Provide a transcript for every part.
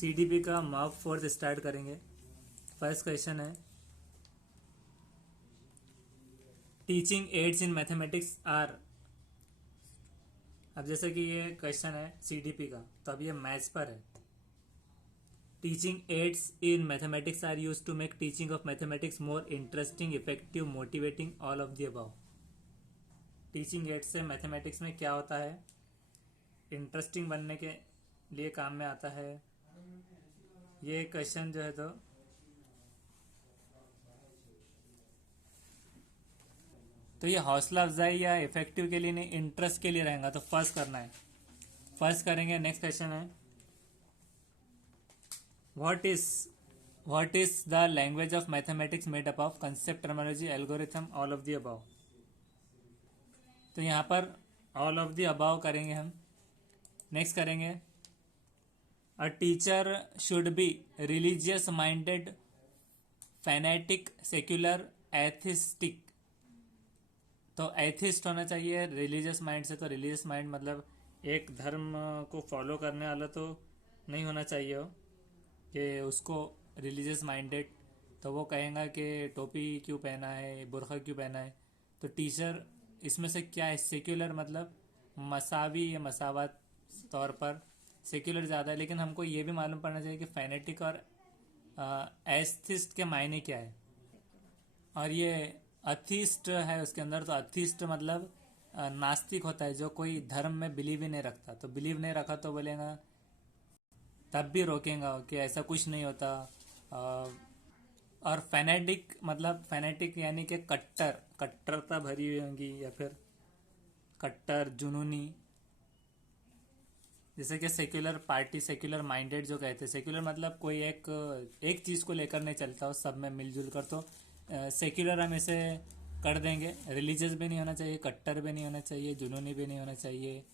CDP का mock fourth start करेंगे। First question है teaching aids in mathematics are. अब जैसे कि ये क्वेश्चन है सीडीपी का, तो अब ये मैथ्स पर है। Teaching aids in mathematics are use to make teaching of mathematics more interesting, effective, motivating, all of the above. Teaching aids से मैथमेटिक्स में क्या होता है, इंटरेस्टिंग बनने के लिए काम में आता है। ये क्वेश्चन जो है तो ये हौसला अफजाई या इफेक्टिव के लिए नहीं, इंटरेस्ट के लिए रहेगा। तो फर्स्ट करना है, फर्स्ट करेंगे। नेक्स्ट क्वेश्चन है what is the language of mathematics made up of, concept, terminology, algorithm, all of the above. तो यहाँ पर ऑल ऑफ द अबव करेंगे हम। नेक्स्ट करेंगे a teacher should be religious minded, fanatic, secular, atheistic. तो atheist होना चाहिए religious mind से। तो रिलीजियस माइंड मतलब एक धर्म को फॉलो करने वाला तो नहीं होना चाहिए हो कि उसको रिलीजियस माइंडेड। तो वो कहेगा कि टोपी क्यों पहना है, बुरखा क्यों पहना है। तो टीचर इसमें से क्या है, सेक्युलर मतलब मसावी या मसावत तौर पर सेक्युलर ज़्यादा है। लेकिन हमको ये भी मालूम पड़ना चाहिए कि फैनेटिक और एथिस्ट के मायने क्या है। और ये अथिस्ट है उसके अंदर। तो अथिस्ट मतलब नास्तिक होता है, जो कोई धर्म में बिलीव ही नहीं रखता। तो बिलीव नहीं रखा तो बोलेगा, तब भी रोकेगा कि ऐसा कुछ नहीं होता। और फैनेटिक मतलब फैनेटिक यानी कि कट्टरता भरी हुई होंगी, या फिर कट्टर जुनूनी। जैसे कि सेक्युलर पार्टी, सेक्युलर माइंडेड जो कहते हैं। सेक्युलर मतलब कोई एक चीज़ को लेकर नहीं चलता हो, सब में मिलजुल कर। तो सेक्युलर हम इसे कर देंगे। रिलीजियस भी नहीं होना चाहिए, कट्टर भी नहीं होना चाहिए, जुनूनी भी नहीं होना चाहिए,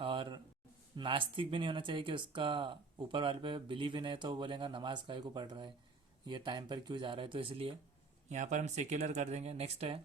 और नास्तिक भी नहीं होना चाहिए कि उसका ऊपर वाले पे बिलीव ही नहीं। तो बोलेगा नमाज काहे को पढ़ रहा है, ये टाइम पर क्यों जा रहा है। तो इसलिए यहाँ पर हम सेक्युलर कर देंगे। नेक्स्ट है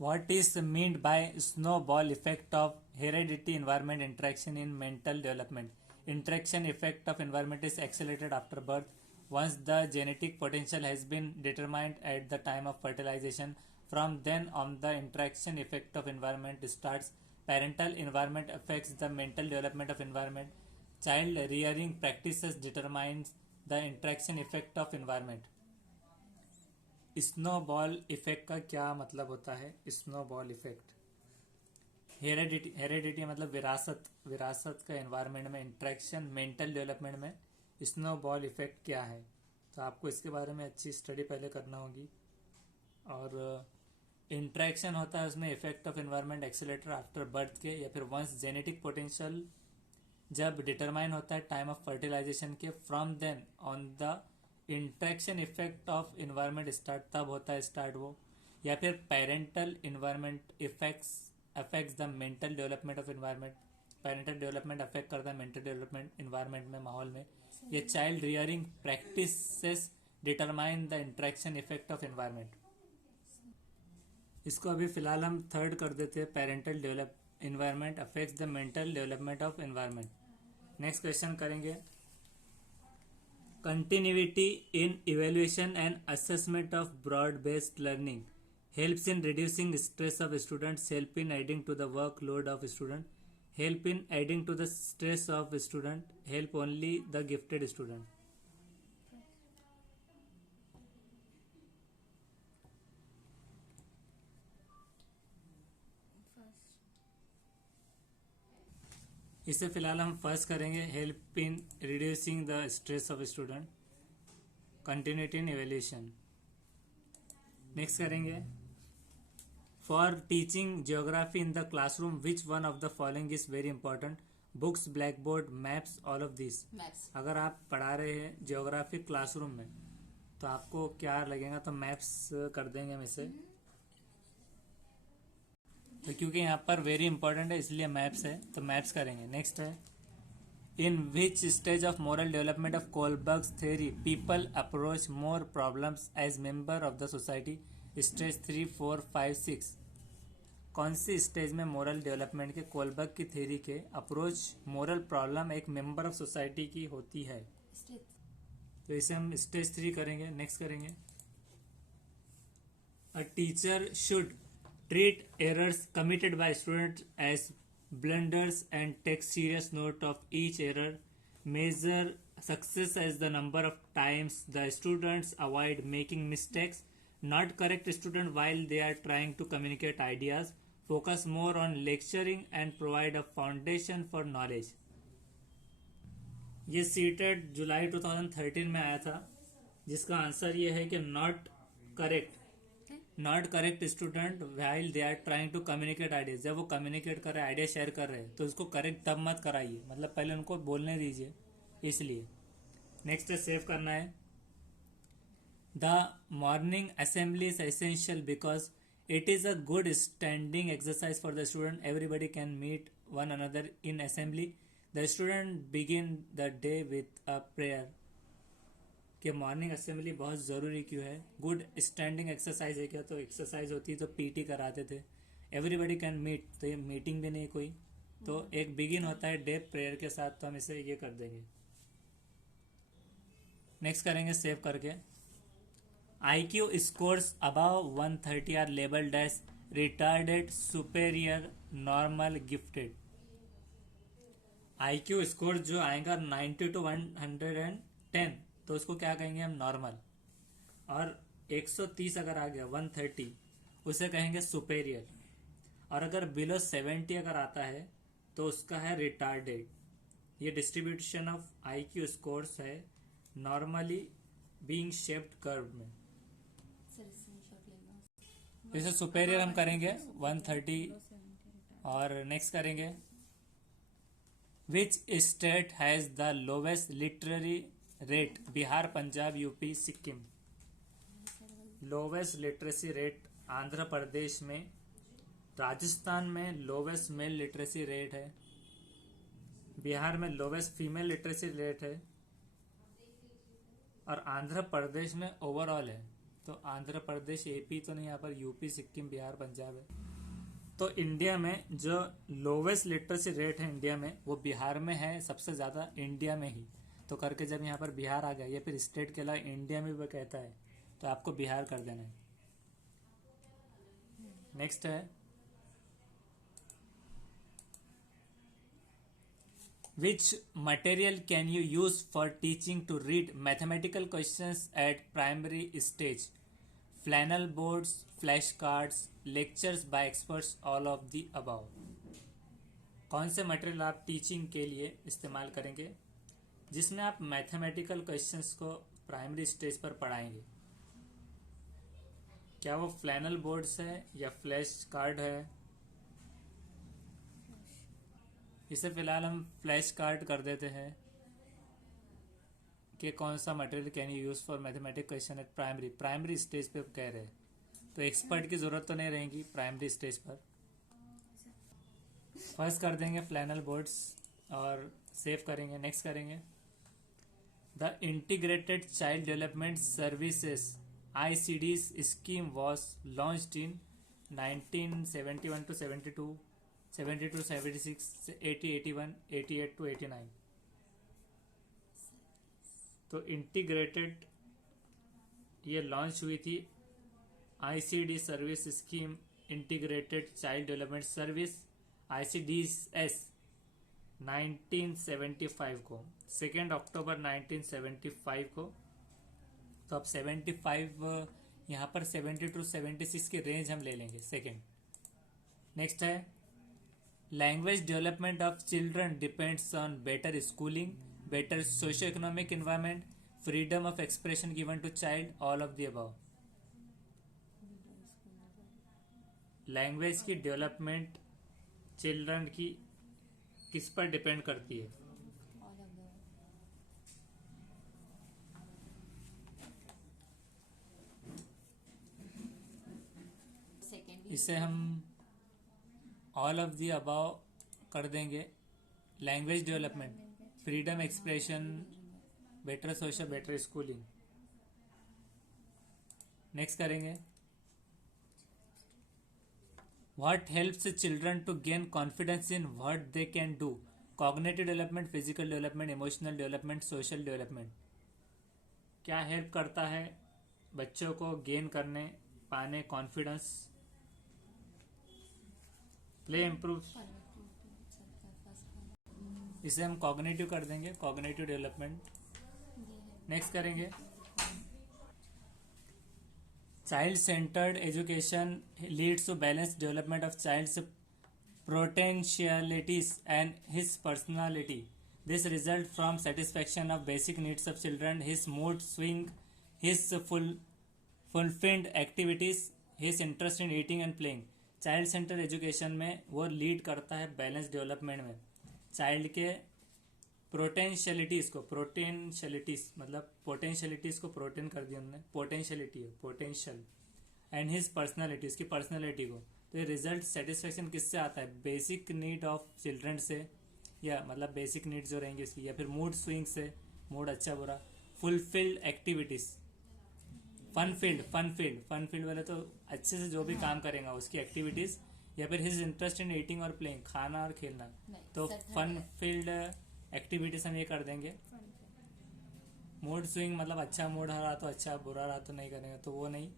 What is meant by snowball effect of heredity environment interaction in mental development? Interaction effect of environment is accelerated after birth. Once the genetic potential has been determined at the time of fertilization, from then on the interaction effect of environment starts. Parental environment affects the mental development of environment. Child rearing practices determines the interaction effect of environment. Snowball effect का क्या मतलब होता है। Snowball effect heredity मतलब विरासत का environment में interaction, mental development में स्नोबॉल इफेक्ट क्या है। तो आपको इसके बारे में अच्छी स्टडी पहले करना होगी। और इंट्रैक्शन होता है उसमें effect of environment accelerator after birth के, या फिर वंस जेनेटिक पोटेंशियल जब डिटरमाइन होता है टाइम ऑफ फर्टिलाइजेशन के, from then on the interaction effect of environment start, तब होता है स्टार्ट वो। या फिर parental environment affects the mental development of environment. Parental development affect करता है मेंटल डेवलपमेंट इन्वायरमेंट में, माहौल में। ये child rearing practices determine the interaction effect of environment. इसको अभी फिलहाल हम थर्ड कर देते हैं, parental develop environment affects the mental development of environment. Next question करेंगे Continuity in evaluation and assessment of broad-based learning helps in reducing stress of students, help in adding to the workload of student, help in adding to the stress of student, help only the gifted student. इसे फिलहाल हम first करेंगे, help in reducing the stress of student, continuity in evaluation. Next करेंगे for teaching geography in the classroom which one of the following is very important, books, blackboard, maps, all of this. अगर आप पढ़ा रहे हैं geography classroom में तो आपको क्या लगेगा, तो मैप्स कर देंगे हम इसे। तो क्योंकि यहाँ पर वेरी इंपॉर्टेंट है इसलिए मैप्स है, तो मैप्स करेंगे। नेक्स्ट है in which stage of moral development of Kohlberg's theory people approach more problems as member of the society, stage 3, 4, 5, 6। कौन सी स्टेज में मोरल डेवलपमेंट के कोलबर्ग की थ्योरी के अप्रोच मोरल प्रॉब्लम एक मेंबर ऑफ सोसाइटी की होती है? तो इसे हम स्टेज 3 करेंगे। नेक्स्ट करेंगे, a teacher should treat errors committed by student as blunders and take serious note of each error. Measure success as the number of times the students avoid making mistakes. Not correct student while they are trying to communicate ideas. Focus more on lecturing and provide a foundation for knowledge. ये CTET जुलाई 2013 में आया था, जिसका answer ये है कि not correct student while they are trying to communicate ideas. जब वो कम्युनिकेट कर रहे हैं, आइडिया शेयर कर रहे हैं, तो उसको करेक्ट तब मत कराइए, मतलब पहले उनको बोलने दीजिए। इसलिए नेक्स्ट है सेव करना है। The morning assembly is essential because it is a good standing exercise for the student. Everybody can meet one another in assembly. The student begin the day with a prayer. कि morning assembly बहुत ज़रूरी क्यों है? Good standing exercise है क्या? तो exercise होती है तो पीटी कराते थे। एवरीबडी कैन मीट, तो ये मीटिंग भी नहीं कोई, तो एक बिगिन होता है डे प्रेयर के साथ, तो हम इसे ये कर देंगे। नेक्स्ट करेंगे सेव करके। IQ scores above 130 are labelled as retarded, superior, normal, gifted. IQ score जो आएगा 90 to 110, तो उसको क्या कहेंगे हम? नॉर्मल। और 130 अगर आ गया 130, उसे कहेंगे सुपेरियर। और अगर बिलो 70 अगर आता है तो उसका है रिटार्डेड। ये डिस्ट्रीब्यूशन ऑफ IQ स्कोर्स है नॉर्मली बीइंग शेप्ड कर्व में। इसे सुपेरियर हम करेंगे 130। और नेक्स्ट करेंगे, which state has the lowest literary rate? Bihar, Punjab, UP, Sikkim. Lowest literacy rate Andhra Pradesh में, राजस्थान में लोवेस्ट मेल लिटरेसी रेट है, बिहार में लोवेस्ट फीमेल लिटरेसी रेट है, और आंध्र प्रदेश में ओवरऑल है। तो आंध्र प्रदेश, AP तो नहीं, यहाँ पर यूपी, सिक्किम, बिहार, पंजाब है। तो इंडिया में जो लोवेस्ट लिटरेसी रेट है इंडिया में, वो बिहार में है सबसे ज़्यादा, इंडिया में ही। तो करके जब यहाँ पर बिहार आ गया, या फिर स्टेट के अलावा इंडिया में भी कहता है, तो आपको बिहार कर देना है। नेक्स्ट है, which material can you use for teaching to read mathematical questions at primary stage? Flannel boards, flash cards, lectures by experts, all of the above. कौन से मटेरियल आप टीचिंग के लिए इस्तेमाल करेंगे जिसमें आप मैथमेटिकल क्वेश्चंस को प्राइमरी स्टेज पर पढ़ाएंगे? क्या वो फ्लैनल बोर्ड्स है या फ्लैश कार्ड है? इसे फिलहाल हम फ्लैश कार्ड कर देते हैं। कि कौन सा material can you use for mathematic question eight primary stage पे कह रहे हैं, तो एक्सपर्ट की जरूरत तो नहीं रहेगी प्राइमरी स्टेज पर। फर्स्ट कर देंगे फ्लैनल बोर्ड्स और सेव करेंगे। नेक्स्ट करेंगे, the integrated child development services ICD's scheme was launched in 1971 to 72, 72 to 76, 80, 81, 88 to 89। तो इंटीग्रेटेड ये लॉन्च हुई थी ICD service scheme, integrated child development service, ICDS 1975 को, 2 अक्टूबर 1975 को। तो अब 75 यहाँ पर 72 to 76 की रेंज हम ले लेंगे सेकेंड। नेक्स्ट है, language development of children depends on better schooling, better socio economic environment, freedom of expression given to child, all of the above. Language की डेवलपमेंट चिल्ड्रन की किस पर डिपेंड करती है? इसे हम ऑल ऑफ द अबव कर देंगे। Language development, freedom expression, better social, better schooling. Next करेंगे, what helps children to gain confidence in what they can do? Cognitive development, physical development, emotional development, social development. क्या help करता है बच्चों को gain करने पाने कॉन्फिडेंस? प्ले इम्प्रूव, इसे हम कॉग्निटिव कर देंगे, कॉग्निटिव डेवलपमेंट। नेक्स्ट करेंगे child centred education leads to balance development of child's potentialities and his personality. This result from satisfaction of basic needs of children, his mood swing, his fulfilled activities, his interest in eating and playing. Child centre education में वो lead करता है balance development में। Child के पोटेंशियलिटीज़ को, पोटेंशियलिटीज़ मतलब पोटेंशियलिटीज़ को protein कर दिया उन्होंने, पोटेंशियलिटी है पोटेंशियल, एंड हिज पर्सनालिटी, उसकी पर्सनालिटी को। तो ये रिजल्ट सेटिस्फेक्शन किससे आता है? बेसिक नीड ऑफ चिल्ड्रन से, या मतलब बेसिक नीड जो रहेंगी उसकी, या फिर मूड स्विंग से, मूड अच्छा बुरा। फुलफिल्ड एक्टिविटीज़, फन फील्ड वाले तो अच्छे से जो भी काम करेगा उसकी एक्टिविटीज़, या फिर हिज इंटरेस्ट इन ईटिंग और प्लेइंग, खाना और खेलना। तो फन फील्ड एक्टिविटीज़ हम ये कर देंगे। मूड स्विंग मतलब अच्छा मूड रहा तो अच्छा, बुरा रहा तो नहीं करेंगे, तो वो नहीं,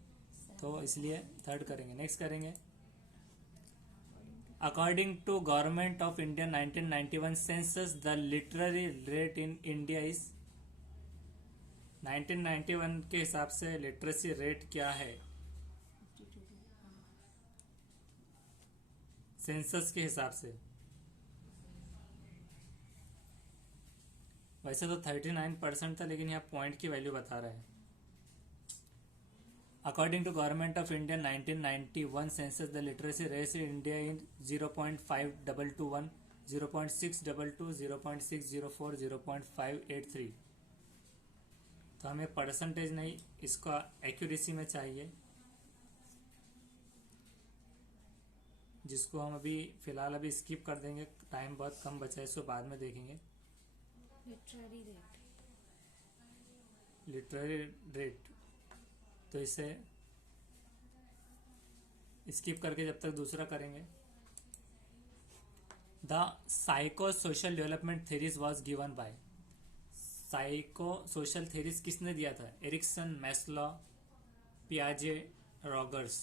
तो इसलिए थर्ड करेंगे। नेक्स्ट करेंगे according to government of India 1991 census the literary rate in India is. 1991 के हिसाब से लिटरेसी रेट क्या है सेंसस के हिसाब से? वैसे तो 39% था, लेकिन यहाँ पॉइंट की वैल्यू बता रहा है। According to Government of India 1991 census, the literacy rate in India is 0.5221, 0.622, 0.604, 0.583। तो हमें परसेंटेज नहीं, इसका एक्यूरेसी में चाहिए, जिसको हम अभी फ़िलहाल अभी स्किप कर देंगे, टाइम बहुत कम बचा है, इसको बाद में देखेंगे। लिटरेरी रेट तो इसे स्किप करके जब तक दूसरा करेंगे। The psychosocial development theories was given by. Psychosocial theories किसने दिया था? एरिक्सन, मैस्लो, पियाजे, रॉगर्स।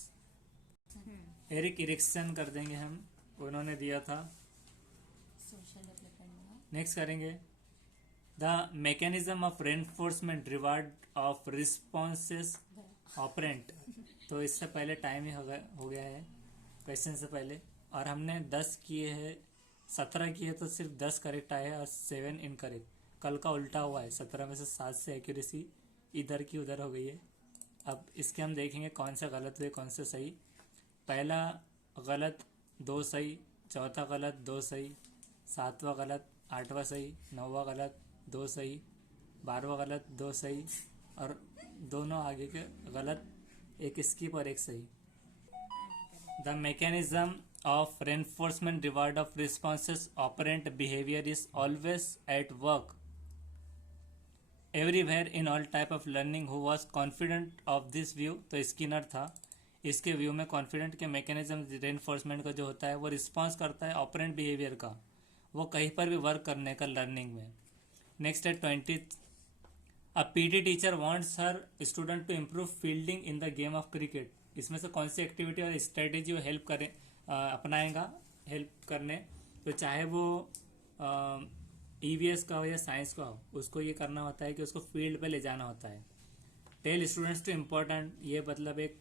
एरिक इरिक्सन कर देंगे हम, उन्होंने दिया था। नेक्स्ट करेंगे the mechanism of reinforcement reward of responses operant. तो इससे पहले टाइम ही हो गया है क्वेश्चन से पहले, और हमने 10 किए हैं, 17 किए तो सिर्फ 10 करेक्ट आए और 7 इनकरेक्ट। कल का उल्टा हुआ है, 17 में से 7 से एक्यूरेसी इधर की उधर हो गई है। अब इसके हम देखेंगे कौन सा गलत हुए कौन सा सही। पहला गलत 2 सही, चौथा गलत 2 सही, 7वां गलत, 8वां सही, 9वां गलत 2 सही, 12वां गलत 2 सही, और दोनों आगे के गलत, एक स्किप और एक सही। The mechanism of reinforcement reward of responses operant behaviour is always at work everywhere in all type of learning who was confident of this view. तो स्किनर था, इसके व्यू में कॉन्फिडेंट के मैकेनिज्म रेनफोर्समेंट का जो होता है वो रिस्पॉन्स करता है ऑपरेंट बिहेवियर का, वो कहीं पर भी वर्क करने का लर्निंग में। नेक्स्ट है 20th, a PT teacher wants हर student to improve fielding in the game of cricket. इसमें से कौन सी एक्टिविटी और स्ट्रेटेजी वो हेल्प करें अपनाएगा हेल्प करने? तो चाहे वो ईवीएस का हो या साइंस का हो, उसको ये करना होता है कि उसको फील्ड पे ले जाना होता है। टेल स्टूडेंट्स टू इम्पोर्टेंट, ये मतलब एक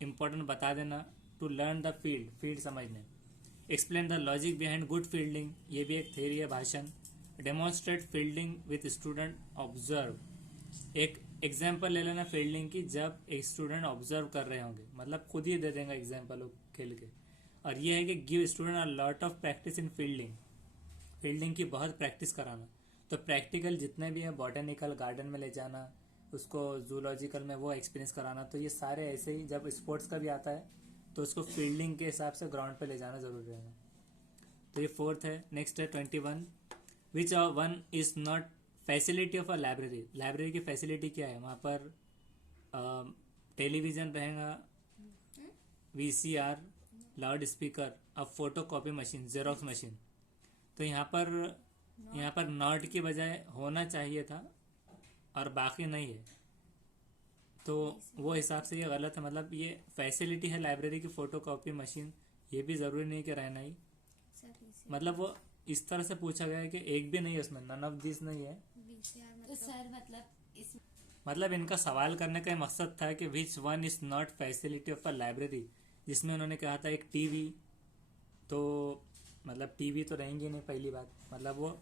इम्पोर्टेंट बता देना, to learn the field, field समझने। Explain the logic behind good fielding, ये भी एक थ्योरी है, भाषण। Demonstrate fielding with student, observe, एक एग्जाम्पल ले लेना फील्डिंग की जब एक स्टूडेंट ऑब्जर्व कर रहे होंगे, मतलब खुद ही दे देंगे एग्जाम्पल खेल के। और ये है कि give student a lot of practice in fielding, fielding की बहुत प्रैक्टिस कराना। तो प्रैक्टिकल जितने भी है, बॉटनिकल गार्डन में ले जाना, उसको जूलॉजिकल में वो एक्सपीरियंस कराना, तो ये सारे ऐसे ही। जब स्पोर्ट्स का भी आता है तो उसको फील्डिंग के हिसाब से ग्राउंड पे ले जाना जरूरी रहेगा। तो ये 4th है। नेक्स्ट है 21, which one is not facility of a library. Library की फैसिलिटी क्या है? वहाँ पर टेलीविज़न रहेगा, VCR, loudspeaker, a photocopy machine, xerox machine. तो यहाँ पर नॉट की बजाय होना चाहिए था और बाकी नहीं है, तो वो हिसाब से ये गलत है। मतलब ये फैसिलिटी है लाइब्रेरी की फोटो कॉपी मशीन, ये भी ज़रूरी नहीं कि रहना ही। मतलब वो इस तरह से पूछा गया है कि एक भी नहीं है उसमें, नन ऑफ दिस नहीं है। तो सर मतलब इनका सवाल करने का मकसद था कि विच one is not facility of a library, जिसमें उन्होंने कहा था एक टीवी, तो मतलब टीवी तो रहेंगे नहीं पहली बात, मतलब वो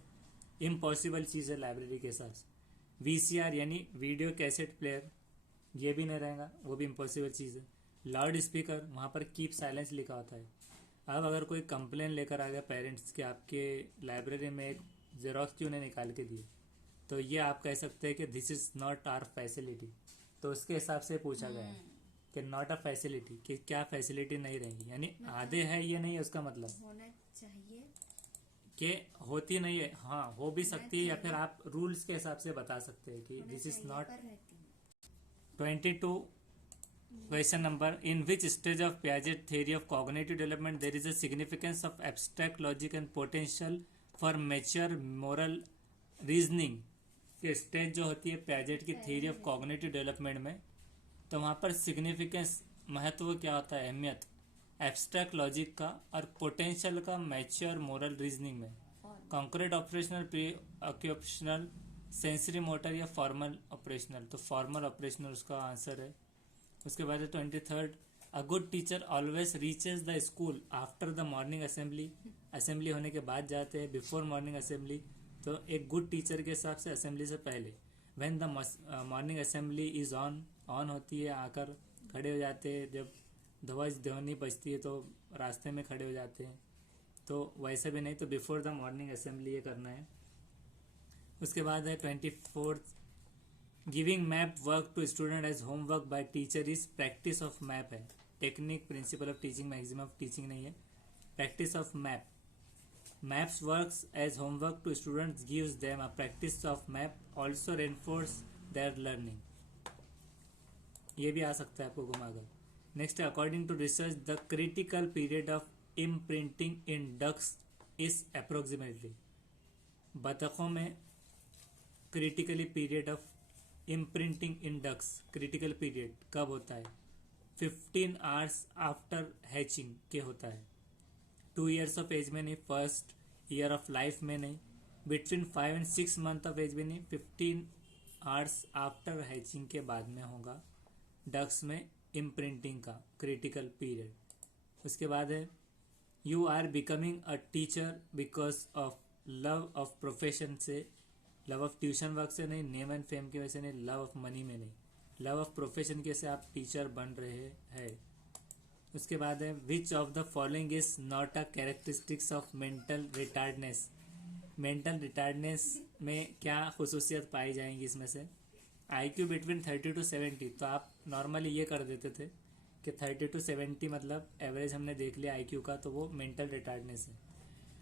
इम्पॉसिबल चीज़ है लाइब्रेरी के हिसाब से। वीसीआर यानी वीडियो कैसेट प्लेयर, ये भी नहीं रहेगा, वो भी इम्पॉसिबल चीज़ है। लाउड स्पीकर, वहाँ पर कीप साइलेंस लिखा होता है। अब अगर कोई कंप्लेन लेकर आ गया पेरेंट्स के आपके लाइब्रेरी में एक जेरोक्स क्यों नहीं निकाल के दिए, तो ये आप कह सकते हैं कि this is not our facility. तो उसके हिसाब से पूछा गया है कि नॉट अ फैसिलिटी, कि क्या फैसिलिटी नहीं रहेंगी, यानी आधे है ये नहीं है उसका मतलब होना चाहिए कि होती नहीं है। हाँ, हो भी सकती है, या फिर आप रूल्स के हिसाब से बता सकते हैं कि this is not. 22 question number, in which stage of Piaget theory of cognitive development there is a significance of abstract logic and potential for mature moral reasoning. ये स्टेज जो होती है पियाजेट की थ्योरी ऑफ कॉग्निटिव डेवलपमेंट में, तो वहाँ पर significance, महत्व क्या होता है, अहमियत एब्स्ट्रैक्ट लॉजिक का और पोटेंशियल का मैच्योर मोरल रीजनिंग में। Concrete operational, pre occupational, sensory motor या फॉर्मल ऑपरेशनल, तो फॉर्मल ऑपरेशनल उसका आंसर है। उसके बाद 23rd, a good teacher always reaches the school after the morning assembly. Assembly होने के बाद जाते हैं, बिफोर मॉर्निंग असेंबली, तो एक गुड टीचर के हिसाब से असेंबली से पहले। When the morning assembly is on होती है, आकर खड़े हो जाते हैं, जब ध्वनि बजती है तो रास्ते में खड़े हो जाते हैं, तो वैसे भी नहीं, तो बिफोर द मॉर्निंग असेंबली ये करना है। उसके बाद है 24th, giving map work to student as homework by teacher is practice of map है। Technique, principle of teaching, maximum of teaching नहीं है, practice of map. Maps works as homework to students gives them a practice of map also reinforce their learning, ये भी आ सकता है आपको घुमाकर। Next, according to research the critical period of imprinting in ducks is approximately. बतखों में critically period of imprinting in ducks, critical period कब होता है, 15 आवर्स आफ्टर हैचिंग के होता है। 2 ईयर्स ऑफ एज में नहीं, फर्स्ट ईयर ऑफ लाइफ में नहीं, between 5 and 6 month of age में नहीं, 15 आवर्स आफ्टर हैचिंग के बाद में होगा डक्स में इम्प्रिंटिंग का क्रिटिकल पीरियड। उसके बाद है, you are becoming a teacher because of love of profession से, लव ऑफ ट्यूशन वर्क से नहीं, नेम एंड फेम की वजह से नहीं, लव ऑफ मनी में नहीं, लव ऑफ प्रोफेशन के से आप टीचर बन रहे हैं। उसके बाद है, which of the following is not a characteristics of mental retardness. Mental retardness में क्या खसूसियत पाई जाएंगी इसमें से, IQ बिटवीन 30 to 70, तो आप नॉर्मली ये कर देते थे कि 30 to 70 मतलब एवरेज हमने देख लिया IQ का, तो वो मेंटल रिटार्डनेस है।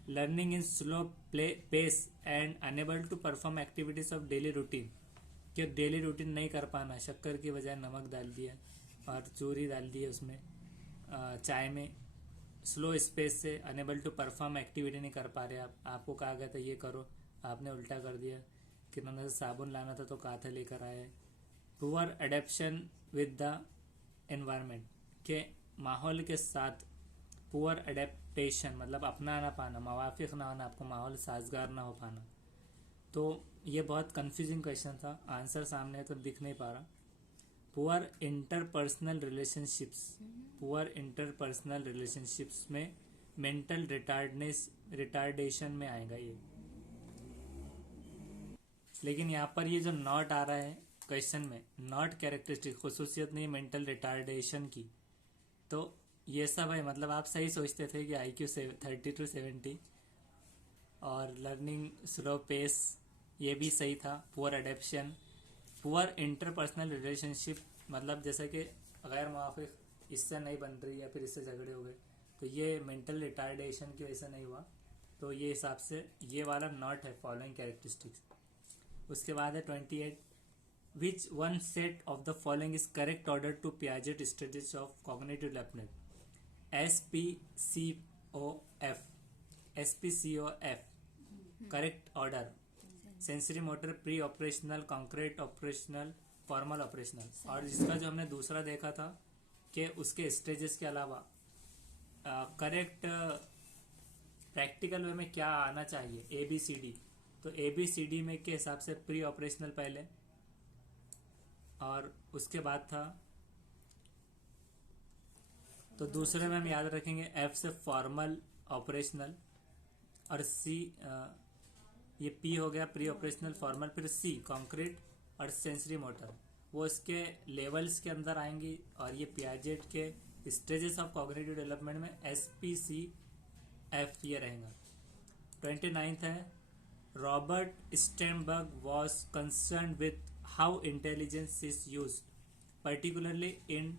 Learning in slow pace and unable to perform activities of daily routine, कि डेली रूटीन नहीं कर पाना, शक्कर की बजाय नमक डाल दिया और चूरी डाल दी है उसमें चाय में। स्लो स्पेस से अनेबल टू परफॉर्म एक्टिविटी नहीं कर पा रहे आप, आपको कहा गया था ये करो, आपने उल्टा कर दिया, कितना से साबुन लाना था तो कहा था लेकर आए। Poor adaptation with the environment, के माहौल के साथ पुअर एडेप्टेशन मतलब अपना ना पाना, मवाफिक ना होना, आपको माहौल साजगार ना हो पाना। तो ये बहुत कंफ्यूजिंग क्वेश्चन था, आंसर सामने है तो दिख नहीं पा रहा। Poor interpersonal relationships, poor interpersonal relationships में मेंटल रिटार्डेशन में आएगा ये। लेकिन यहाँ पर ये जो नॉट आ रहा है क्वेश्चन में, नॉट कैरेक्टरिस्टिक, खसूसियत नहीं मेंटल रिटार्डेशन की, तो ये सब है। मतलब आप सही सोचते थे कि IQ 30 to 70 और लर्निंग स्लो पेस ये भी सही था। Poor adaptation, poor interpersonal relationship मतलब जैसे कि गैर मुआफिक, इससे नहीं बन रही या फिर इससे झगड़े हो गए, तो ये मेंटल रिटार्डेशन की वजह से नहीं हुआ, तो ये हिसाब से ये वाला नॉट है फॉलोइंग कैरेक्टरिस्टिक्स। उसके बाद है 28, which one set of the following is correct order to Piaget studies of cognitive development. SPCOF correct order, sensory motor, pre operational, concrete operational, formal operational. और जिसका जो हमने दूसरा देखा था कि उसके स्टेजेस के अलावा करेक्ट प्रैक्टिकल वे में क्या आना चाहिए, ABCD। तो ABCD में के हिसाब से प्री ऑपरेशनल पहले, और उसके बाद था, तो दूसरे में हम याद रखेंगे F से फॉर्मल ऑपरेशनल, और C ये P हो गया प्री ऑपरेशनल फॉर्मल, फिर C कॉन्क्रीट और सेंसरी मोटर, वो इसके लेवल्स के अंदर आएंगी। और ये पियाजेट के स्टेजेस ऑफ कॉग्निटिव डेवलपमेंट में SPCF ये रहेगा। 29th है, Robert Sternberg was concern with how intelligence is use particularly in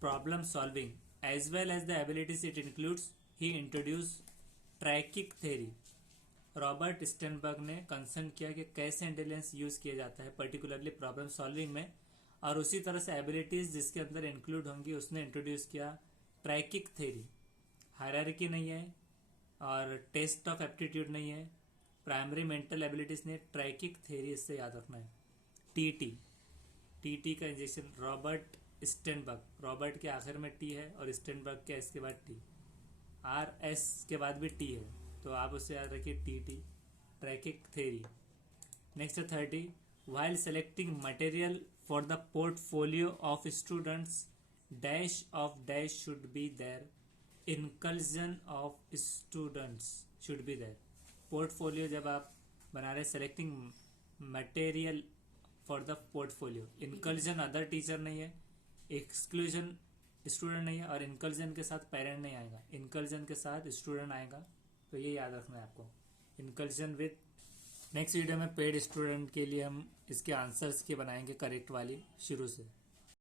problem solving as well as the abilities it includes. He introduce triarchic theory. Robert Sternberg ने concern किया कि कैसे intelligence use किया जाता है पर्टिकुलरली प्रॉब्लम सॉल्विंग में, और उसी तरह से एबिलिटीज जिसके अंदर इंक्लूड होंगी उसने इंट्रोड्यूस किया ट्रैकिक थ्योरी। हायरार्की नहीं है और टेस्ट ऑफ एप्टीट्यूड नहीं है, प्राइमरी मेंटल एबिलिटीज ने, ट्रैकिक थ्योरी इससे याद रखना है। टी का इंजेक्शन, रॉबर्ट स्टेनबर्ग, रॉबर्ट के आखिर में टी है और स्टेनबर्ग के एस के बाद टी, RS के बाद भी टी है, तो आप उससे याद रखिए TT, triarchic theory. Next 30, while selecting material for the portfolio of students dash of dash should be there, inclusion of students should be there। Portfolio जब आप बना रहे, selecting material for the portfolio, inclusion other teacher नहीं है, exclusion student नहीं है, और इंकल्जन के साथ पेरेंट नहीं आएगा, इंकल्जन के साथ स्टूडेंट आएगा। तो ये याद रखना है आपको, इंकल्जन विथ। नेक्स्ट वीडियो में पेड स्टूडेंट के लिए हम इसके आंसर्स के बनाएंगे करेक्ट वाली शुरू से।